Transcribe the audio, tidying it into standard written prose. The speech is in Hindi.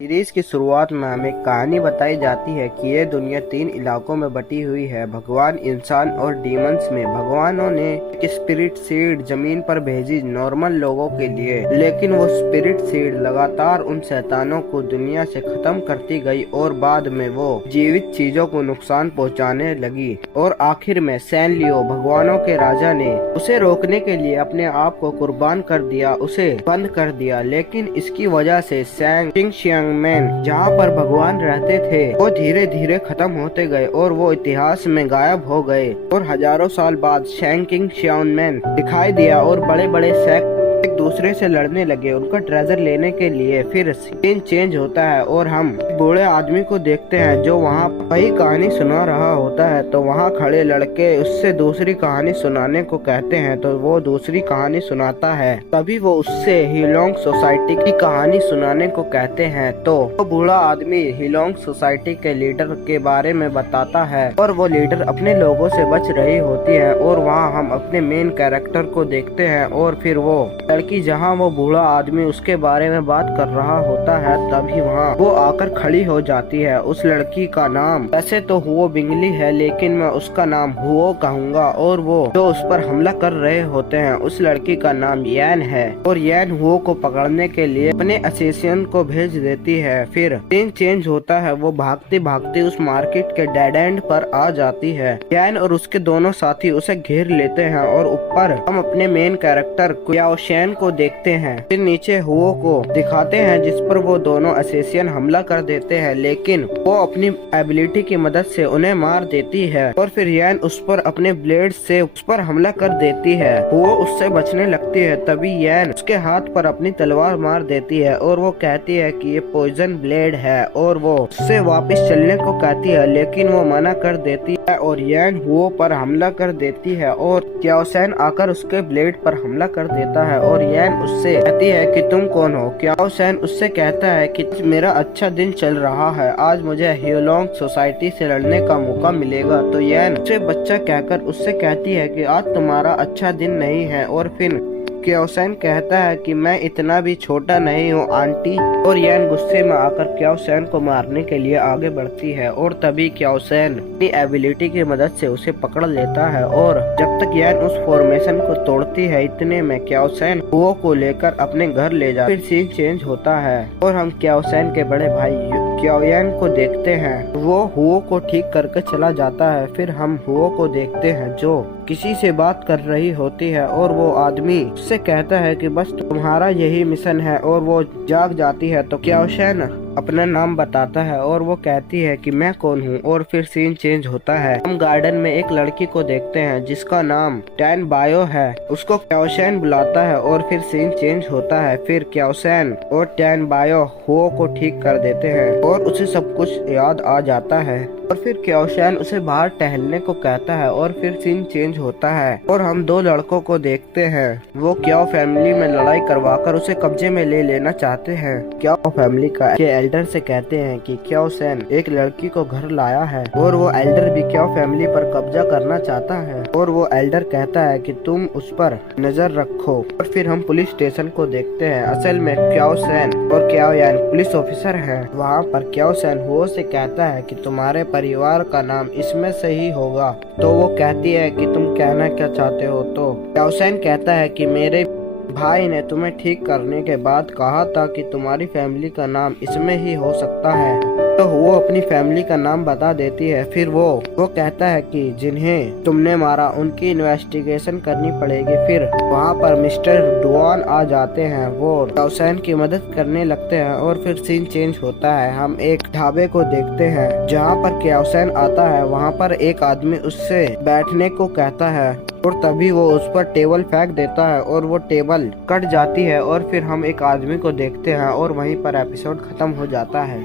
सीरीज की शुरुआत में हमें कहानी बताई जाती है कि ये दुनिया 3 इलाकों में बटी हुई है, भगवान, इंसान और डीमंस में। भगवानों ने एक स्पिरिट सीड जमीन पर भेजी नॉर्मल लोगों के लिए, लेकिन वो स्पिरिट सीड लगातार उन शैतानों को दुनिया से खत्म करती गई और बाद में वो जीवित चीजों को नुकसान पहुंचाने लगी। और आखिर में सैन लियो, भगवानों के राजा, ने उसे रोकने के लिए अपने आप को कुर्बान कर दिया, उसे बंद कर दिया। लेकिन इसकी वजह से सैंग किंग शियांग मैन, जहाँ पर भगवान रहते थे, वो धीरे धीरे खत्म होते गए और वो इतिहास में गायब हो गए। और हजारों साल बाद शैंग किंग शियांग मैन दिखाई दिया और बड़े बड़े शैक एक दूसरे से लड़ने लगे उनका ट्रेजर लेने के लिए। फिर सीन चेंज होता है और हम बूढ़े आदमी को देखते हैं जो वहाँ वही कहानी सुना रहा होता है। तो वहाँ खड़े लड़के उससे दूसरी कहानी सुनाने को कहते हैं, तो वो दूसरी कहानी सुनाता है। तभी वो उससे हिलोंग सोसाइटी की कहानी सुनाने को कहते हैं। तो वो बूढ़ा आदमी हिलोंग सोसाइटी के लीडर के बारे में बताता है और वो लीडर अपने लोगों से बच रही होती है। और वहाँ हम अपने मेन कैरेक्टर को देखते हैं और फिर वो लड़की, जहाँ वो बूढ़ा आदमी उसके बारे में बात कर रहा होता है, तभी वहाँ वो आकर खड़ी हो जाती है। उस लड़की का नाम वैसे तो हुओ बिंगली है, लेकिन मैं उसका नाम हुओ कहूँगा। और वो जो उस पर हमला कर रहे होते हैं, उस लड़की का नाम यैन है। और यैन हुओ को पकड़ने के लिए अपने असिस्टेंट को भेज देती है। फिर सीन चेंज होता है, वो भागती भागती उस मार्केट के डेड एंड पर आ जाती है। यैन और उसके दोनों साथी उसे घेर लेते हैं और ऊपर हम अपने मेन कैरेक्टर याओशेन को देखते हैं। फिर नीचे हुओ को दिखाते हैं, जिस पर वो दोनों असेसियन हमला कर देते हैं, लेकिन वो अपनी एबिलिटी की मदद से उन्हें मार देती है। और फिर यैन उस पर अपने ब्लेड से उस पर हमला कर देती है। वो उससे बचने लगती है, तभी यैन उसके हाथ पर अपनी तलवार मार देती है और वो कहती है कि ये पॉइजन ब्लेड है और वो उससे वापस चलने को कहती है, लेकिन वो मना कर देती है और यैन हुओ पर हमला कर देती है। और क्याओसैन आकर उसके ब्लेड पर हमला कर देता है और यैन उससे कहती है कि तुम कौन हो। क्याओसैन उससे कहता है कि मेरा अच्छा दिन चल रहा है, आज मुझे हिलोंग सोसाइटी से लड़ने का मौका मिलेगा। तो यैन उसे बच्चा कहकर उससे कहती है कि आज तुम्हारा अच्छा दिन नहीं है। और फिर क्याओसैन कहता है कि मैं इतना भी छोटा नहीं हूँ आंटी। और यैन गुस्से में आकर क्याओसैन को मारने के लिए आगे बढ़ती है और तभी क्याओसैन अपनी एबिलिटी की मदद से उसे पकड़ लेता है। और जब तक यैन उस फॉर्मेशन को तोड़ती है, इतने में क्याओसैन हुओ को लेकर अपने घर ले जाता है। फिर सीन चेंज होता है और हम क्याओसैन के बड़े भाई क्याओयैन को देखते हैं, वो हुओ को ठीक करके चला जाता है। फिर हम हुओ को देखते हैं जो किसी से बात कर रही होती है और वो आदमी उससे कहता है कि बस तुम्हारा यही मिशन है। और वो जाग जाती है तो क्याओसैन अपना नाम बताता है और वो कहती है कि मैं कौन हूँ। और फिर सीन चेंज होता है, हम गार्डन में एक लड़की को देखते हैं जिसका नाम टैन बायो है। उसको क्याओसैन बुलाता है और फिर सीन चेंज होता है। फिर क्याओसैन और टैन बायो हुओ को ठीक कर देते हैं और उसे सब कुछ याद आ जाता है। और फिर क्याओसैन उसे बाहर टहलने को कहता है और फिर सीन चेंज होता है और हम दो लड़कों को देखते हैं। वो क्याओ फैमिली में लड़ाई करवाकर उसे कब्जे में ले लेना चाहते हैं। क्याओ फैमिली का एल्डर से कहते हैं कि क्याओसैन एक लड़की को घर लाया है और वो एल्डर भी क्याओ फैमिली पर कब्जा करना चाहता है। और वो एल्डर कहता है कि तुम उस पर नजर रखो। और फिर हम पुलिस स्टेशन को देखते हैं। असल में क्याओसैन और क्याओयैन पुलिस ऑफिसर हैं। वहाँ पर क्याओसैन हुओ से कहता है कि तुम्हारे परिवार का नाम इसमें से ही होगा। तो वो कहती है कि तुम कहना क्या चाहते हो। तो क्याओसैन कहता है कि मेरे भाई ने तुम्हें ठीक करने के बाद कहा था कि तुम्हारी फैमिली का नाम इसमें ही हो सकता है। तो वो अपनी फैमिली का नाम बता देती है। फिर वो कहता है कि जिन्हें तुमने मारा उनकी इन्वेस्टिगेशन करनी पड़ेगी। फिर वहाँ पर मिस्टर डुआन आ जाते हैं, वो क्याओसैन की मदद करने लगते हैं। और फिर सीन चेंज होता है, हम एक ढाबे को देखते हैं जहाँ पर क्याओसैन आता है। वहाँ पर एक आदमी उससे बैठने को कहता है और तभी वो उस पर टेबल फेंक देता है और वो टेबल कट जाती है। और फिर हम एक आदमी को देखते हैं और वहीं पर एपिसोड खत्म हो जाता है।